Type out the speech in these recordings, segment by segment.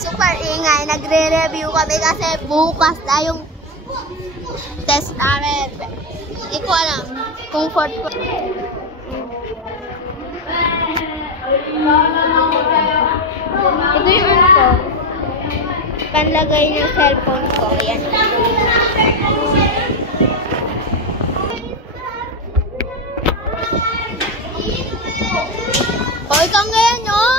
super ingay. Nagre-review kami kasi bukas na yung test namin. Hindi ko alam kung fourth ko. Ito yung ano ko. Panlagay yung cellphone ko. Ayan. Hoy, ikaw ngayon, oh!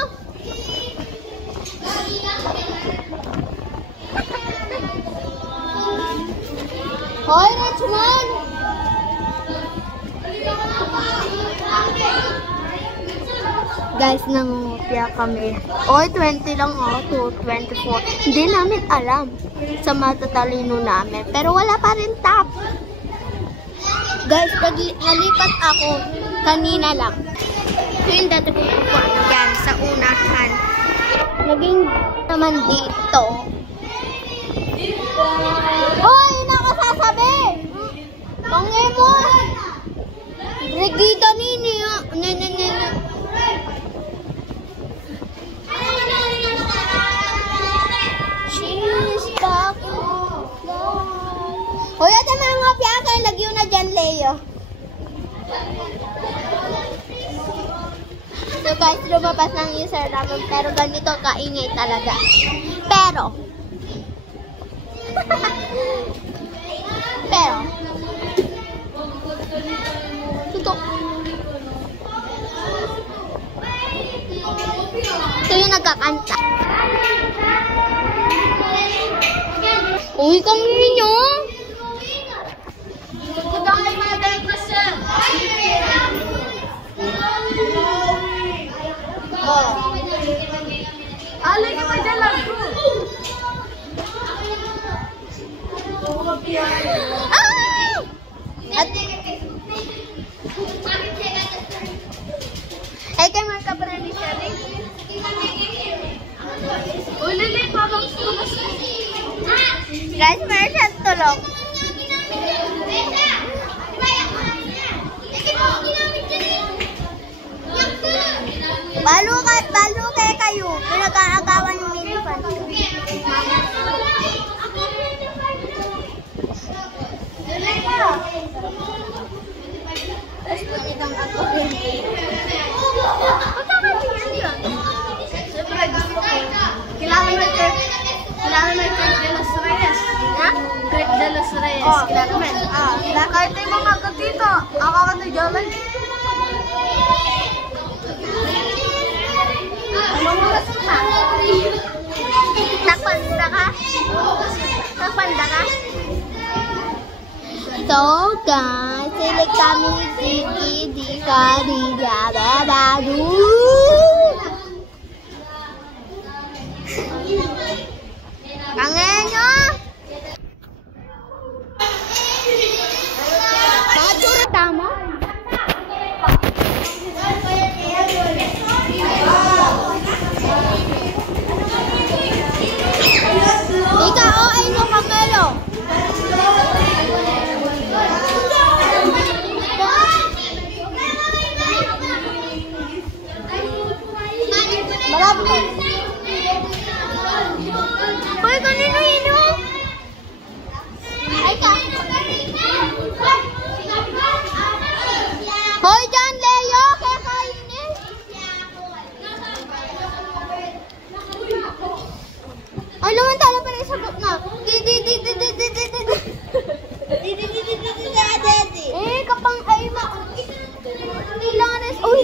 Hoy, Richmond! Guys, nangungupya kami. Oy, 20 lang ako, 24. Hindi namin alam sa matatalino namin. Pero wala pa rin top. Guys, nalipat ako kanina lang. Ito yung dati kong upuan dyan sa unahan. Naging naman dito. Hoy, nakasasabi! Pangay mo! Regita nini. She's back. Hoy, ate mga piyaka, lagyo na dyan, Leo. So guys, lumabas ng user namin, pero ganito kaingay talaga. Pero, ito yung nagkakanta. Uy, kang ninyo. Alay ka pa dyan lang ko. Ay, kay Marka pa rin siya rin. Ulili pa bang sumas. Guys, meron siyang tulog. Balo kaya kayo. Pinag-aagawan yung minifan. Kilala mo yung Kurt de los Reyes. Ha? Kurt de los Reyes. Oh, kilala mo. Kahit yung mga katito. Ako ka na jalan. Nakpanda ka? Nakpanda ka? So guys, sila kami di ka di dadadu. Kangen nyo? Mga tsurata mo? Ikaw, ay no, Camelo. Malapit ka. Hoy, kanino ino? Ay ka. Hoy, dyan, Leo. Kaya kainin. Ay, lumantala pa rin sagot na. Eh, kapang ay ma. Nilares. Uy.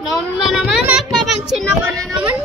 Naman, magpapansin ako na naman.